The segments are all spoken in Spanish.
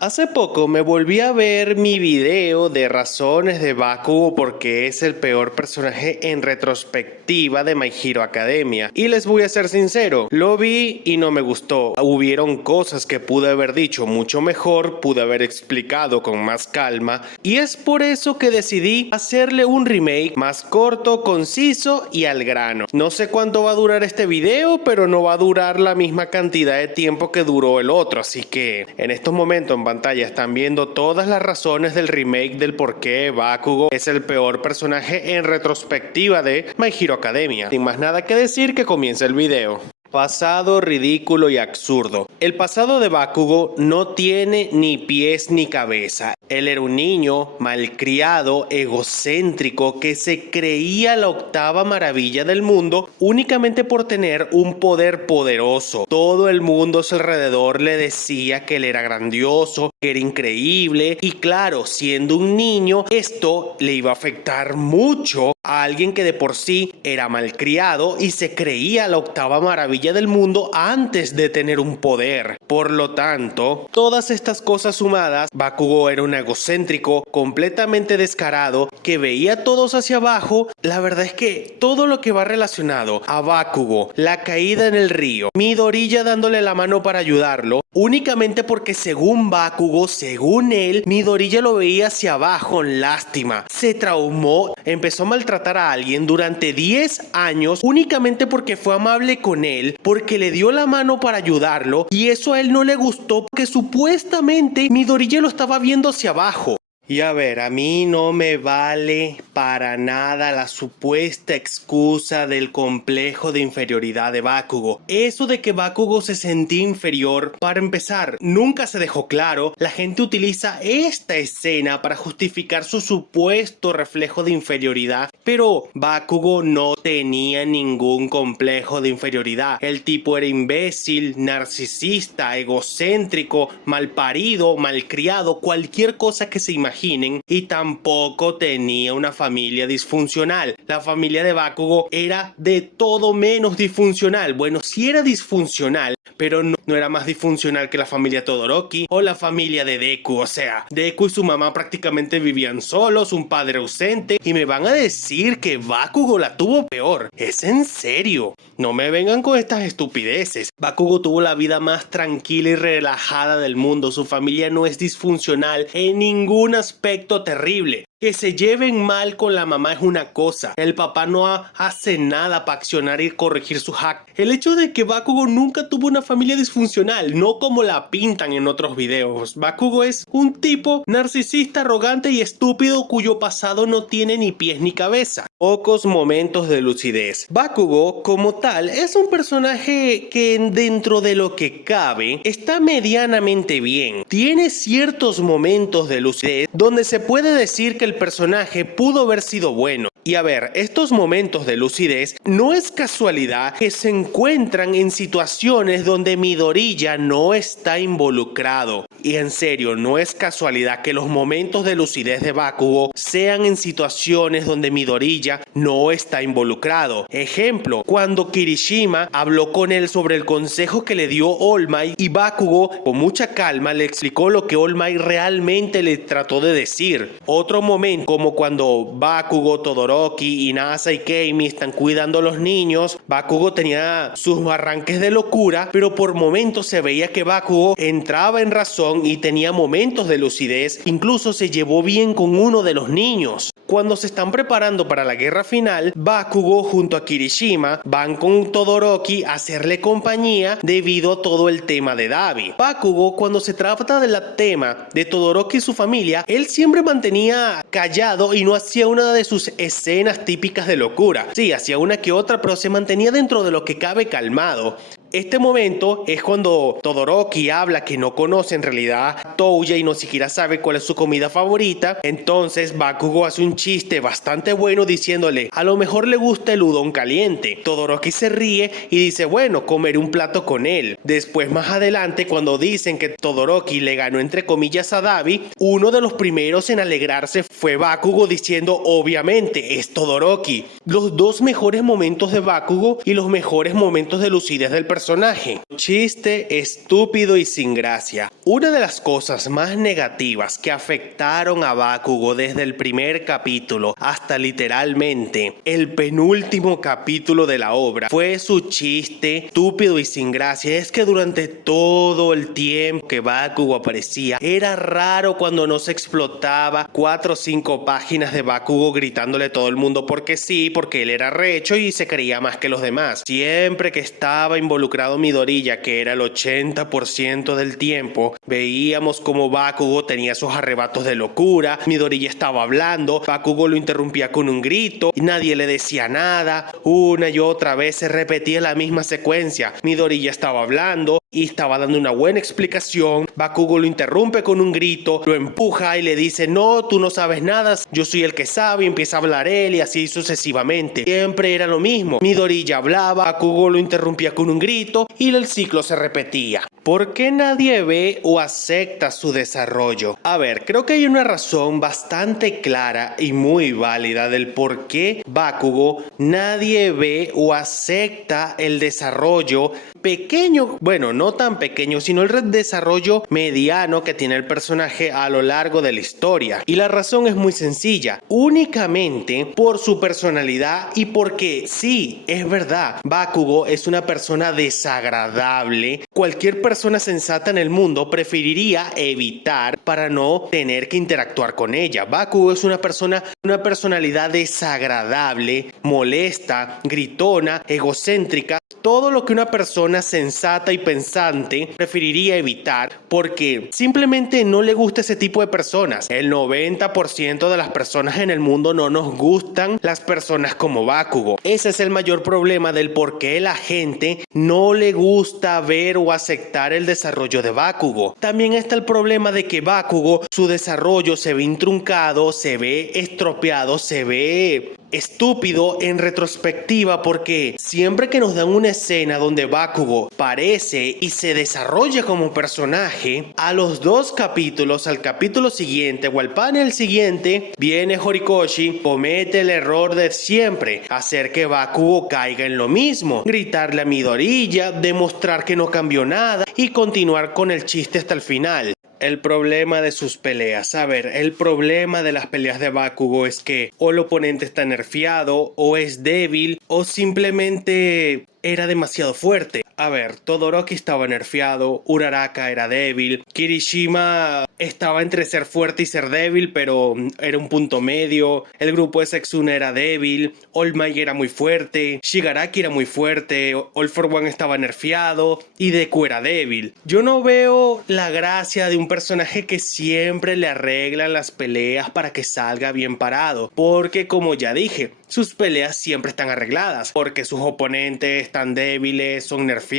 Hace poco me volví a ver mi video de razones de Bakugo porque es el peor personaje en retrospectiva de My Hero Academia. Y les voy a ser sincero, lo vi y no me gustó. Hubieron cosas que pude haber dicho mucho mejor, pude haber explicado con más calma. Y es por eso que decidí hacerle un remake más corto, conciso y al grano. No sé cuánto va a durar este video, pero no va a durar la misma cantidad de tiempo que duró el otro. Así que en estos momentos en pantalla están viendo todas las razones del remake del por qué Bakugo es el peor personaje en retrospectiva de My Hero Academia. Sin más nada que decir, que comience el video. Pasado ridículo y absurdo. El pasado de Bakugo no tiene ni pies ni cabeza. Él era un niño malcriado, egocéntrico, que se creía la octava maravilla del mundo únicamente por tener un poder poderoso. Todo el mundo a su alrededor le decía que él era grandioso, que era increíble, y claro, siendo un niño, esto le iba a afectar mucho a alguien que de por sí era malcriado y se creía la octava maravilla del mundo antes de tener un poder. Por lo tanto, todas estas cosas sumadas, Bakugo era un egocéntrico completamente descarado que veía a todos hacia abajo. La verdad es que todo lo que va relacionado a Bakugo, la caída en el río, Midoriya dándole la mano para ayudarlo, únicamente porque según Bakugo, según él, Midoriya lo veía hacia abajo en lástima. Se traumó, empezó a maltratar a alguien durante 10 años únicamente porque fue amable con él, porque le dio la mano para ayudarlo, y eso a él no le gustó porque supuestamente Midoriya lo estaba viendo hacia abajo. Y a ver, a mí no me vale para nada la supuesta excusa del complejo de inferioridad de Bakugo. Eso de que Bakugo se sentía inferior, para empezar, nunca se dejó claro. La gente utiliza esta escena para justificar su supuesto reflejo de inferioridad, pero Bakugo no tenía ningún complejo de inferioridad. El tipo era imbécil, narcisista, egocéntrico, malparido, malcriado, cualquier cosa que se imagine. Y tampoco tenía una familia disfuncional. La familia de Bakugo era de todo menos disfuncional. Bueno, sí era disfuncional, pero no era más disfuncional que la familia Todoroki o la familia de Deku. O sea, Deku y su mamá prácticamente vivían solos, un padre ausente, y me van a decir que Bakugo la tuvo peor. ¿Es en serio? No me vengan con estas estupideces. Bakugo tuvo la vida más tranquila y relajada del mundo. Su familia no es disfuncional en ningún aspecto terrible. Que se lleven mal con la mamá es una cosa. El papá no hace nada para accionar y corregir su hack. El hecho de que Bakugo nunca tuvo una familia disfuncional, no como la pintan en otros videos. Bakugo es un tipo narcisista, arrogante y estúpido cuyo pasado no tiene ni pies ni cabeza. Pocos momentos de lucidez. Bakugo, como tal, es un personaje que dentro de lo que cabe está medianamente bien. Tiene ciertos momentos de lucidez donde se puede decir que el personaje pudo haber sido bueno. Y a ver, estos momentos de lucidez no es casualidad que se encuentran en situaciones donde Midoriya no está involucrado. Y en serio, no es casualidad que los momentos de lucidez de Bakugo sean en situaciones donde Midoriya no está involucrado. Ejemplo, cuando Kirishima habló con él sobre el consejo que le dio All Might y Bakugo con mucha calma le explicó lo que All Might realmente le trató de decir. Otro momento, como cuando Bakugo, Todoroki, Inasa y Keimi están cuidando a los niños, Bakugo tenía sus arranques de locura, pero por momentos se veía que Bakugo entraba en razón y tenía momentos de lucidez. Incluso se llevó bien con uno de los niños. Cuando se están preparando para la guerra final, Bakugo junto a Kirishima van con Todoroki a hacerle compañía debido a todo el tema de Dabi. Bakugo, cuando se trata del tema de Todoroki y su familia, él siempre mantenía callado y no hacía una de sus escenas típicas de locura. Sí, hacía una que otra, pero se mantenía dentro de lo que cabe calmado. Este momento es cuando Todoroki habla que no conoce en realidad a Touya y no siquiera sabe cuál es su comida favorita. Entonces Bakugo hace un chiste bastante bueno diciéndole, a lo mejor le gusta el udon caliente. Todoroki se ríe y dice, bueno, comeré un plato con él. Después, más adelante, cuando dicen que Todoroki le ganó entre comillas a Dabi, uno de los primeros en alegrarse fue Bakugo diciendo, obviamente es Todoroki. Los dos mejores momentos de Bakugo y los mejores momentos de lucidez del personaje personaje. Chiste, estúpido y sin gracia. Una de las cosas más negativas que afectaron a Bakugo desde el primer capítulo hasta literalmente el penúltimo capítulo de la obra fue su chiste, estúpido y sin gracia. Es que durante todo el tiempo que Bakugo aparecía, era raro cuando no se explotaba 4 o 5 páginas de Bakugo gritándole a todo el mundo porque sí, porque él era recho y se creía más que los demás. Siempre que estaba involucrado Midoriya, que era el 80% del tiempo, veíamos como Bakugo tenía esos arrebatos de locura. Midoriya estaba hablando, Bakugo lo interrumpía con un grito y nadie le decía nada. Una y otra vez se repetía la misma secuencia. Midoriya estaba hablando y estaba dando una buena explicación. Bakugo lo interrumpe con un grito, lo empuja y le dice: no, tú no sabes nada, yo soy el que sabe, y empieza a hablar él, y así sucesivamente. Siempre era lo mismo. Midoriya hablaba, Bakugo lo interrumpía con un grito y el ciclo se repetía. ¿Por qué nadie ve o acepta su desarrollo? A ver, creo que hay una razón bastante clara y muy válida del por qué Bakugo nadie ve o acepta el desarrollo pequeño, bueno, no tan pequeño, sino el desarrollo mediano que tiene el personaje a lo largo de la historia. Y la razón es muy sencilla, únicamente por su personalidad y porque sí, es verdad, Bakugo es una persona desagradable. Cualquier persona sensata en el mundo preferiría evitar para no tener que interactuar con ella. Bakugo es una personalidad desagradable, molesta, gritona, egocéntrica, todo lo que una persona sensata y pensante preferiría evitar porque simplemente no le gusta ese tipo de personas. El 90% de las personas en el mundo no nos gustan las personas como Bakugo. Ese es el mayor problema del por qué la gente no le gusta ver o aceptar el desarrollo de Bakugo. También está el problema de que Bakugo, su desarrollo se ve intruncado, se ve estropeado, se ve estúpido en retrospectiva, porque siempre que nos dan una escena donde Bakugo parece y se desarrolla como personaje, a los 2 capítulos, al capítulo siguiente o al panel siguiente, viene Horikoshi, comete el error de siempre, hacer que Bakugo caiga en lo mismo, gritarle a Midoriya, demostrar que no cambió nada y continuar con el chiste hasta el final. El problema de sus peleas. A ver, el problema de las peleas de Bakugo es que o el oponente está nerfeado, o es débil, o simplemente era demasiado fuerte. A ver, Todoroki estaba nerfeado, Uraraka era débil, Kirishima estaba entre ser fuerte y ser débil, pero era un punto medio, el grupo de Setsuna era débil, All Might era muy fuerte, Shigaraki era muy fuerte, All for One estaba nerfeado y Deku era débil. Yo no veo la gracia de un personaje que siempre le arreglan las peleas para que salga bien parado, porque como ya dije, sus peleas siempre están arregladas, porque sus oponentes están débiles, son nerfeados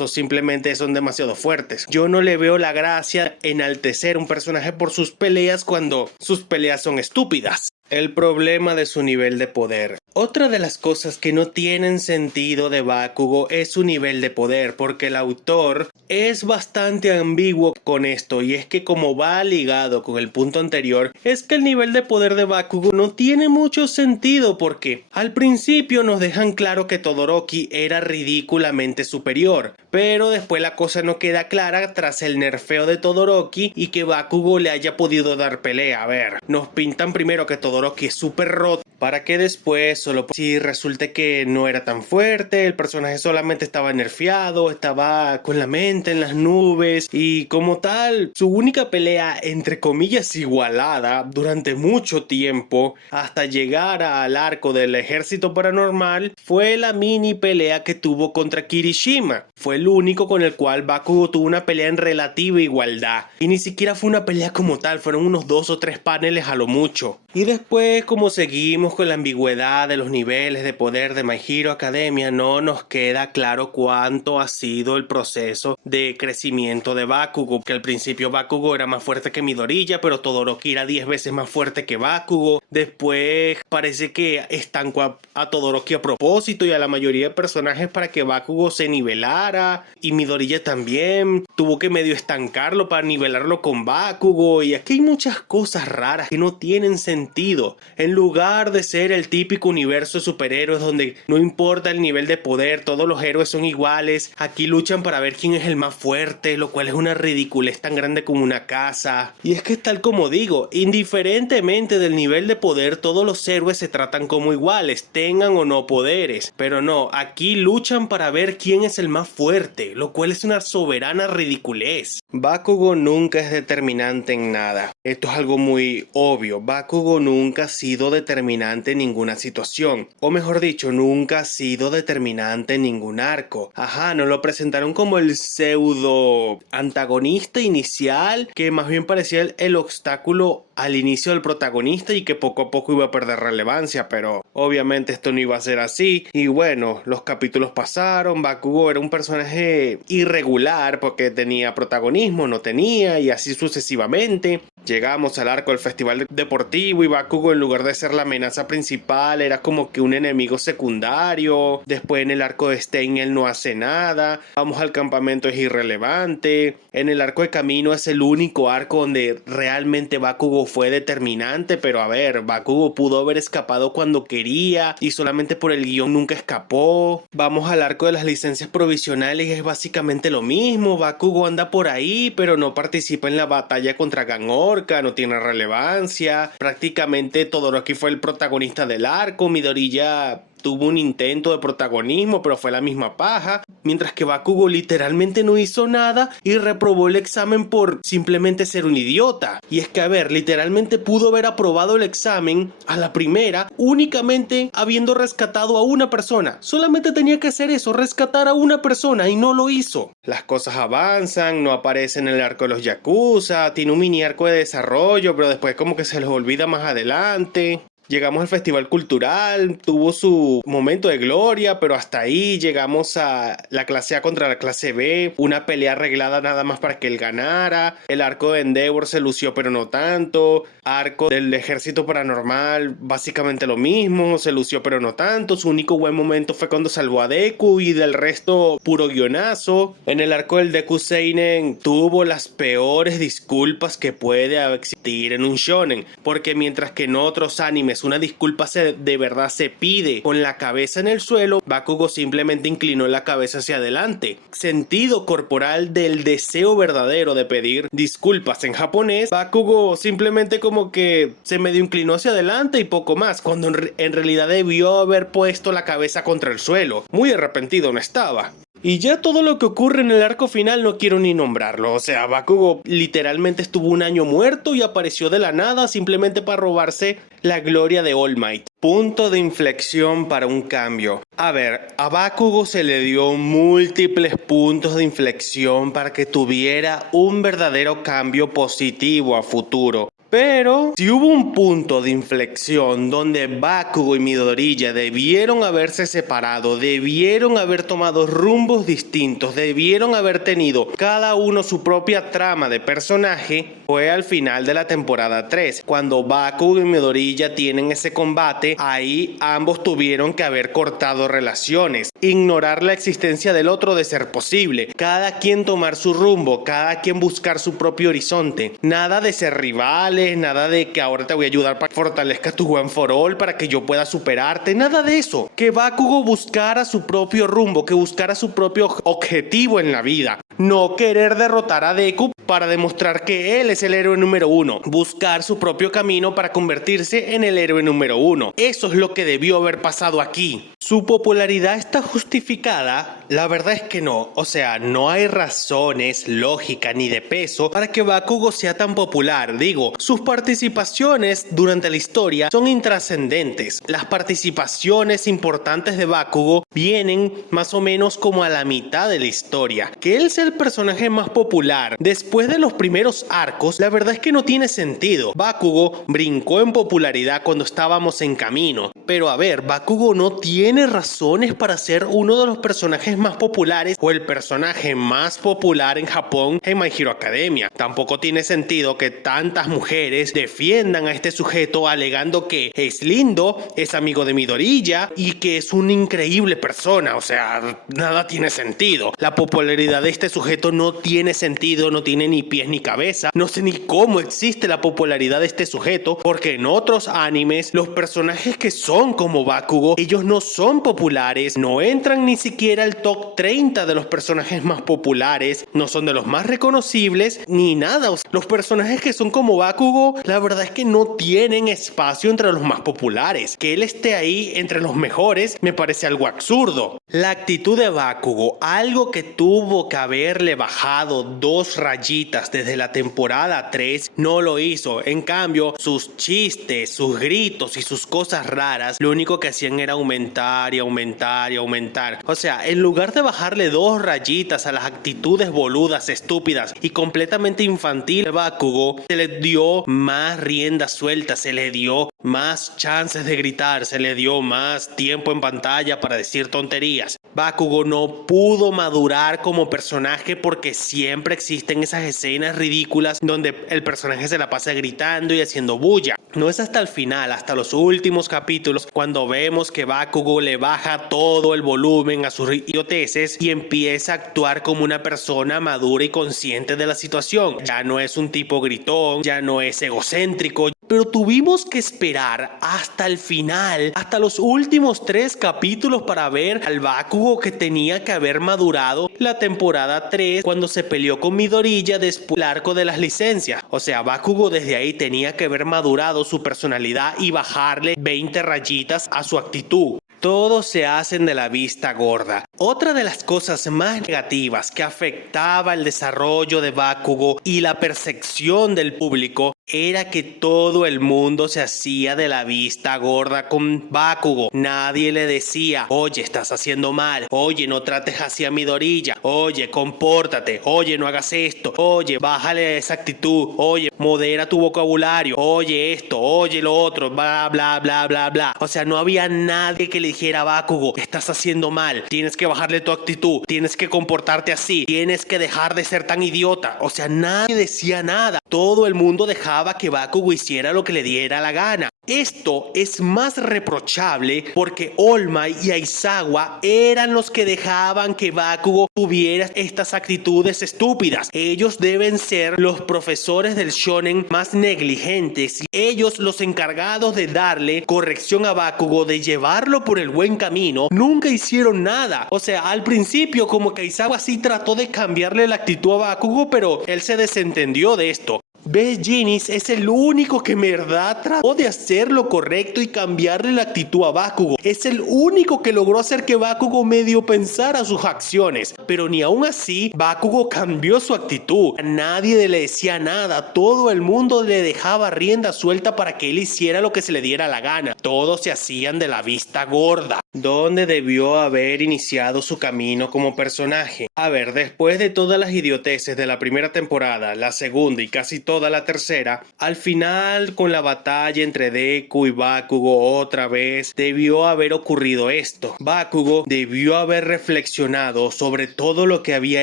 o simplemente son demasiado fuertes. Yo no le veo la gracia enaltecer un personaje por sus peleas cuando sus peleas son estúpidas. El problema de su nivel de poder. Otra de las cosas que no tienen sentido de Bakugo es su nivel de poder, porque el autor es bastante ambiguo con esto, y es que como va ligado con el punto anterior, es que el nivel de poder de Bakugo no tiene mucho sentido, porque al principio nos dejan claro que Todoroki era ridículamente superior, pero después la cosa no queda clara tras el nerfeo de Todoroki y que Bakugo le haya podido dar pelea. A ver, nos pintan primero que Todoroki es súper roto, para que después solo si resulte que no era tan fuerte, el personaje solamente estaba nerfeado, estaba con la mente en las nubes y como tal, su única pelea entre comillas igualada durante mucho tiempo hasta llegar al arco del ejército paranormal fue la mini pelea que tuvo contra Kirishima. Fue el único con el cual Bakugo tuvo una pelea en relativa igualdad y ni siquiera fue una pelea como tal, fueron unos 2 o 3 paneles a lo mucho. Y después, como seguimos con la ambigüedad de los niveles de poder de My Hero Academia, no nos queda claro cuánto ha sido el proceso de crecimiento de Bakugo, que al principio Bakugo era más fuerte que Midoriya, pero Todoroki era 10 veces más fuerte que Bakugo. Después parece que estancó a Todoroki a propósito y a la mayoría de personajes para que Bakugo se nivelara, y Midoriya también tuvo que medio estancarlo para nivelarlo con Bakugo, y aquí hay muchas cosas raras que no tienen sentido. En lugar de ser el típico universo de superhéroes donde no importa el nivel de poder, todos los héroes son iguales, aquí luchan para ver quién es el más fuerte, lo cual es una ridiculez tan grande como una casa. Y es que tal como digo, indiferentemente del nivel de poder, todos los héroes se tratan como iguales, tengan o no poderes. Pero no, aquí luchan para ver quién es el más fuerte, lo cual es una soberana ridiculez. Bakugo nunca es determinante en nada. Esto es algo muy obvio. Bakugo nunca ha sido determinante en ninguna situación. O mejor dicho, nunca ha sido determinante en ningún arco. Ajá, nos lo presentaron como el pseudo antagonista inicial, que más bien parecía el obstáculo al inicio del protagonista y que poco a poco iba a perder relevancia, pero obviamente esto no iba a ser así. Y bueno, los capítulos pasaron, Bakugo era un personaje irregular porque tenía protagonismo, no tenía, y así sucesivamente. Llegamos al arco del festival deportivo y Bakugo, en lugar de ser la amenaza principal, era como que un enemigo secundario. Después en el arco de Stein él no hace nada. Vamos al campamento, es irrelevante. En el arco de Camino es el único arco donde realmente Bakugo fue determinante, pero a ver, Bakugo pudo haber escapado cuando quería y solamente por el guión nunca escapó. Vamos al arco de las licencias provisionales y es básicamente lo mismo. Bakugo anda por ahí, pero no participa en la batalla contra Gang Orca, no tiene relevancia. Prácticamente Todoroki fue el protagonista del arco, Midoriya tuvo un intento de protagonismo, pero fue la misma paja, mientras que Bakugo literalmente no hizo nada y reprobó el examen por simplemente ser un idiota. Y es que, a ver, literalmente pudo haber aprobado el examen a la primera únicamente habiendo rescatado a una persona. Solamente tenía que hacer eso, rescatar a una persona, y no lo hizo. Las cosas avanzan, no aparece en el arco de los Yakuza, tiene un mini arco de desarrollo, pero después como que se les olvida más adelante. Llegamos al festival cultural, tuvo su momento de gloria, pero hasta ahí. Llegamos a la clase A contra la clase B, una pelea arreglada nada más para que él ganara. El arco de Endeavor se lució pero no tanto. Arco del ejército paranormal, básicamente lo mismo, se lució pero no tanto. Su único buen momento fue cuando salvó a Deku y del resto puro guionazo. En el arco del Deku Seinen tuvo las peores disculpas que puede existir en un shonen, porque mientras que en otros animes una disculpa de verdad se pide con la cabeza en el suelo, Bakugo simplemente inclinó la cabeza hacia adelante. Sentido corporal del deseo verdadero de pedir disculpas en japonés, Bakugo simplemente como que se medio inclinó hacia adelante y poco más, cuando en realidad debió haber puesto la cabeza contra el suelo. Muy arrepentido no estaba. Y ya todo lo que ocurre en el arco final no quiero ni nombrarlo. O sea, Bakugo literalmente estuvo un año muerto y apareció de la nada simplemente para robarse la gloria de All Might. Punto de inflexión para un cambio. A ver, a Bakugo se le dio múltiples puntos de inflexión para que tuviera un verdadero cambio positivo a futuro. Pero si hubo un punto de inflexión donde Bakugo y Midoriya debieron haberse separado, debieron haber tomado rumbos distintos, debieron haber tenido cada uno su propia trama de personaje, fue al final de la temporada 3. Cuando Bakugo y Midoriya tienen ese combate, ahí ambos tuvieron que haber cortado relaciones, ignorar la existencia del otro de ser posible, cada quien tomar su rumbo, cada quien buscar su propio horizonte. Nada de ser rivales, nada de que ahora te voy a ayudar para que fortalezcas tu One for All, para que yo pueda superarte, nada de eso. Que Bakugo buscara su propio rumbo, que buscara su propio objetivo en la vida. No querer derrotar a Deku para demostrar que él es el héroe número uno. Buscar su propio camino para convertirse en el héroe número uno. Eso es lo que debió haber pasado aquí. ¿Su popularidad está justificada? La verdad es que no. O sea, no hay razones, lógica ni de peso para que Bakugo sea tan popular. Digo, sus participaciones durante la historia son intrascendentes. Las participaciones importantes de Bakugo vienen más o menos como a la mitad de la historia. Que él sea el personaje más popular después de los primeros arcos, la verdad es que no tiene sentido. Bakugo brincó en popularidad cuando estábamos en camino. Pero a ver, Bakugo no tiene razones para ser uno de los personajes más populares o el personaje más popular en Japón en My Hero Academia. Tampoco tiene sentido que tantas mujeres defiendan a este sujeto alegando que es lindo, es amigo de Midoriya y que es una increíble persona. O sea, nada tiene sentido. La popularidad de este sujeto no tiene sentido, no tiene ni pies ni cabeza. No sé ni cómo existe la popularidad de este sujeto, porque en otros animes los personajes que son como Bakugo, ellos no son populares, no entran ni siquiera al top 30 de los personajes más populares, no son de los más reconocibles ni nada. O sea, los personajes que son como Bakugo, la verdad es que no tienen espacio entre los más populares. Que él esté ahí entre los mejores me parece algo absurdo. La actitud de Bakugo, algo que tuvo que haberle bajado 2 rayitas desde la temporada 3, no lo hizo. En cambio, sus chistes, sus gritos y sus cosas raras, lo único que hacían era aumentar y aumentar y aumentar. O sea, en lugar de bajarle 2 rayitas a las actitudes boludas, estúpidas y completamente infantil de Bakugo, se le dio más rienda suelta, se le dio más chances de gritar, se le dio más tiempo en pantalla para decir tonterías. Bakugo no pudo madurar como personaje porque siempre existen esas escenas ridículas donde el personaje se la pasa gritando y haciendo bulla. No es hasta el final, hasta los últimos capítulos, cuando vemos que Bakugo le baja todo el volumen a sus idioteces y empieza a actuar como una persona madura y consciente de la situación. Ya no es un tipo gritón, ya no es egocéntrico. Pero tuvimos que esperar hasta el final, hasta los últimos 3 capítulos para ver al Bakugo que tenía que haber madurado la temporada 3 cuando se peleó con Midoriya después del arco de las licencias. O sea, Bakugo desde ahí tenía que haber madurado su personalidad y bajarle 20 rayitas a su actitud. Todos se hacen de la vista gorda. Otra de las cosas más negativas que afectaba el desarrollo de Bakugo y la percepción del público era que todo el mundo se hacía de la vista gorda con Bakugo. Nadie le decía, oye, estás haciendo mal, oye, no trates así a Midoriya, oye, compórtate, oye, no hagas esto, oye, bájale esa actitud, oye, modera tu vocabulario, oye esto, oye lo otro, bla, bla, bla, bla, bla. O sea, no había nadie que le dijera a Bakugo, estás haciendo mal, tienes que bajarle tu actitud, tienes que comportarte así, tienes que dejar de ser tan idiota. O sea, nadie decía nada. Todo el mundo dejaba que Bakugo hiciera lo que le diera la gana. Esto es más reprochable porque All Might y Aizawa eran los que dejaban que Bakugo tuviera estas actitudes estúpidas. Ellos deben ser los profesores del shonen más negligentes y ellos los encargados de darle corrección a Bakugo, de llevarlo por el buen camino. Nunca hicieron nada. O sea, al principio como que Aizawa sí trató de cambiarle la actitud a Bakugo, pero él se desentendió de esto. ¿Ves? Genis es el único que en verdad trató de hacer lo correcto y cambiarle la actitud a Bakugo. Es el único que logró hacer que Bakugo medio pensara sus acciones. Pero ni aún así, Bakugo cambió su actitud. A nadie le decía nada. Todo el mundo le dejaba rienda suelta para que él hiciera lo que se le diera la gana. Todos se hacían de la vista gorda. ¿Dónde debió haber iniciado su camino como personaje? A ver, después de todas las idioteces de la primera temporada, la segunda y casi toda la tercera, al final con la batalla entre Deku y Bakugo otra vez, debió haber ocurrido esto. Bakugo debió haber reflexionado sobre todo lo que había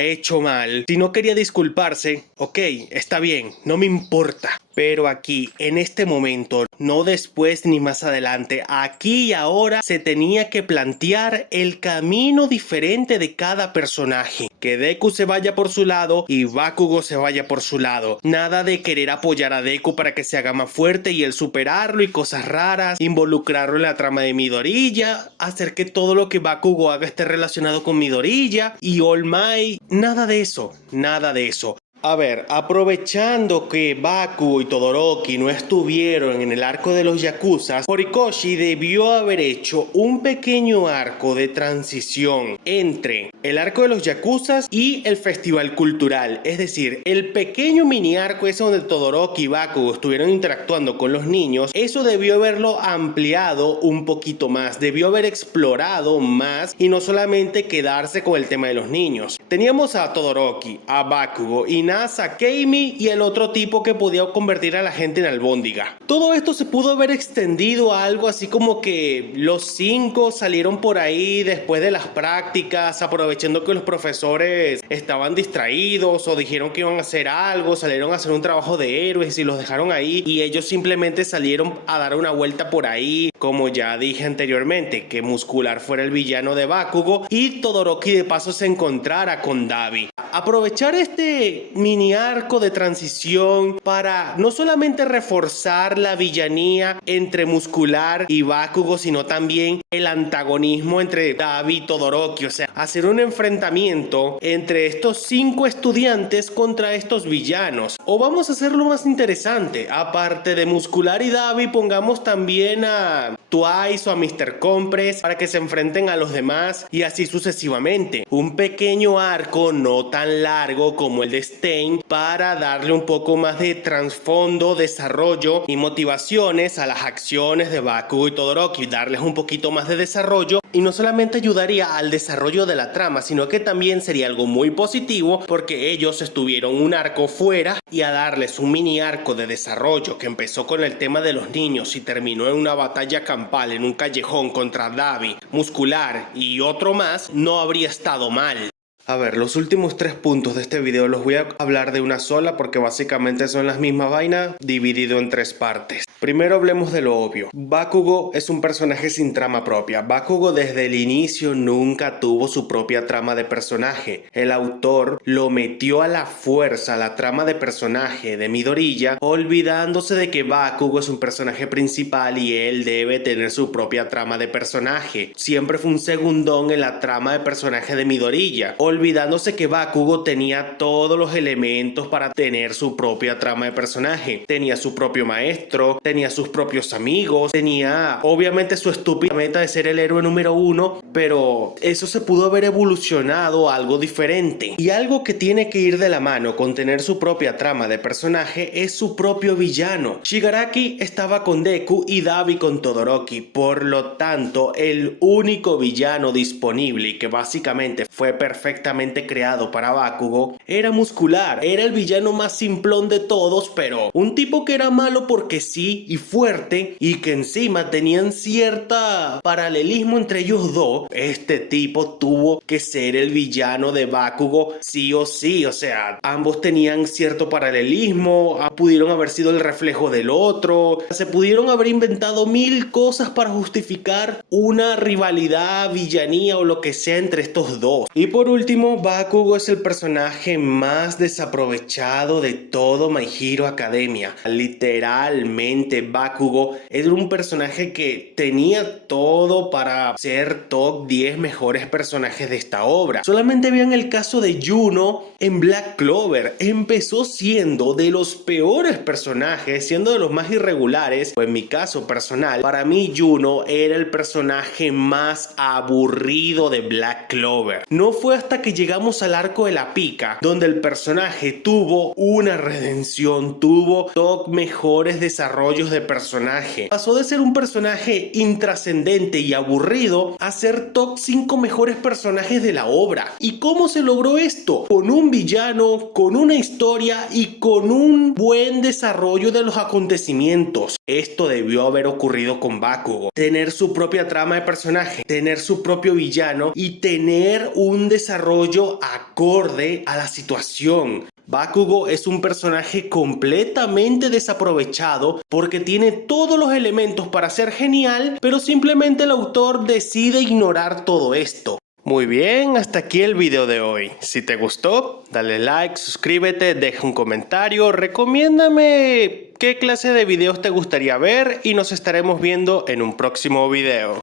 hecho mal. Si no quería disculparse, ok, está bien, no me importa. Pero aquí, en este momento, no después ni más adelante, aquí y ahora se tenía que plantear el camino diferente de cada personaje. Que Deku se vaya por su lado y Bakugo se vaya por su lado. Nada de querer apoyar a Deku para que se haga más fuerte y él superarlo y cosas raras, involucrarlo en la trama de Midoriya, hacer que todo lo que Bakugo haga esté relacionado con Midoriya y All Might. Nada de eso, nada de eso. A ver, aprovechando que Bakugo y Todoroki no estuvieron en el arco de los Yakuzas, Horikoshi debió haber hecho un pequeño arco de transición entre el arco de los Yakuzas y el festival cultural. Es decir, el pequeño mini arco ese donde Todoroki y Bakugo estuvieron interactuando con los niños, eso debió haberlo ampliado un poquito más, debió haber explorado más y no solamente quedarse con el tema de los niños. Teníamos a Todoroki, a Bakugo y amenaza a Kami y el otro tipo que podía convertir a la gente en albóndiga. Todo esto se pudo haber extendido a algo así como que los 5 salieron por ahí después de las prácticas, aprovechando que los profesores estaban distraídos o dijeron que iban a hacer algo, salieron a hacer un trabajo de héroes y los dejaron ahí y ellos simplemente salieron a dar una vuelta por ahí. Como ya dije anteriormente, que Muscular fuera el villano de Bakugo y Todoroki de paso se encontrara con Dabi. Aprovechar este mini arco de transición para no solamente reforzar la villanía entre Muscular y Bakugo, sino también el antagonismo entre Dabi y Todoroki, o sea, hacer un enfrentamiento entre estos 5 estudiantes contra estos villanos. O vamos a hacerlo más interesante, aparte de Muscular y Dabi, pongamos también a Twice o a Mr. Compress para que se enfrenten a los demás y así sucesivamente. Un pequeño arco no tan largo como el de Stein para darle un poco más de trasfondo, desarrollo y motivaciones a las acciones de Bakugo y Todoroki, darles un poquito más de desarrollo y no solamente ayudaría al desarrollo de la trama, sino que también sería algo muy positivo porque ellos estuvieron un arco fuera y a darles un mini arco de desarrollo que empezó con el tema de los niños y terminó en una batalla campal en un callejón contra Dabi, Muscular y otro más, no habría estado mal. A ver, los últimos 3 puntos de este video los voy a hablar de una sola porque básicamente son las mismas vainas dividido en 3 partes. Primero hablemos de lo obvio. Bakugo es un personaje sin trama propia. Bakugo desde el inicio nunca tuvo su propia trama de personaje. El autor lo metió a la fuerza la trama de personaje de Midoriya, olvidándose de que Bakugo es un personaje principal y él debe tener su propia trama de personaje. Siempre fue un segundón en la trama de personaje de Midoriya, olvidándose que Bakugo tenía todos los elementos para tener su propia trama de personaje. Tenía su propio maestro, tenía sus propios amigos, tenía obviamente su estúpida meta de ser el héroe número 1, pero eso se pudo haber evolucionado a algo diferente. Y algo que tiene que ir de la mano con tener su propia trama de personaje es su propio villano. Shigaraki estaba con Deku y Dabi con Todoroki, por lo tanto el único villano disponible y que básicamente fue perfectamente creado para Bakugo era Muscular. Era el villano más simplón de todos, pero un tipo que era malo porque sí y fuerte y que encima tenían cierta paralelismo entre ellos dos. Este tipo tuvo que ser el villano de Bakugo sí o sí, o sea, ambos tenían cierto paralelismo, pudieron haber sido el reflejo del otro, se pudieron haber inventado 1000 cosas para justificar una rivalidad, villanía o lo que sea entre estos dos. Y por último, Bakugo es el personaje más desaprovechado de todo My Hero Academia. Literalmente Bakugo era un personaje que tenía todo para ser top 10 mejores personajes de esta obra. Solamente vean el caso de Juno en Black Clover. Empezó siendo de los peores personajes, siendo de los más irregulares, o en mi caso personal, para mí Juno era el personaje más aburrido de Black Clover. No fue hasta que llegamos al arco de la pica, donde el personaje tuvo una redención, tuvo top mejores desarrollos de personaje. Pasó de ser un personaje intrascendente y aburrido a ser top 5 mejores personajes de la obra. ¿Y cómo se logró esto? Con un villano, con una historia y con un buen desarrollo de los acontecimientos. Esto debió haber ocurrido con Bakugo. Tener su propia trama de personaje, tener su propio villano y tener un desarrollo acorde a la situación. Bakugo es un personaje completamente desaprovechado porque tiene todos los elementos para ser genial, pero simplemente el autor decide ignorar todo esto. Muy bien, hasta aquí el video de hoy. Si te gustó, dale like, suscríbete, deja un comentario, recomiéndame qué clase de videos te gustaría ver y nos estaremos viendo en un próximo video.